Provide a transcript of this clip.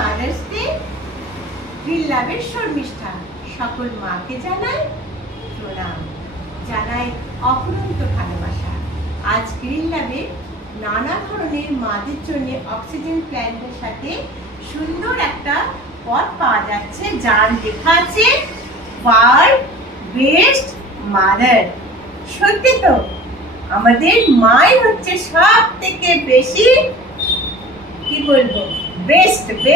Mother's day. Green লাভের শর্মিষ্ঠা সকল মাকে জানাই প্রণাম, জানাই অফুরন্ত ভালোবাসা। আজ গ্রিন লাভে নানা ধরনের মাদের জন্য অক্সিজেন প্ল্যান্টের সাথে সুন্দর একটা পথ পাওয়া যাচ্ছে, যার লেখা আছে ওয়ার্ল্ড বেস্ট মাদার। সত্যি তো, আমাদের মাই হচ্ছে সব থেকে বেশি কি বলবো বেস্ট।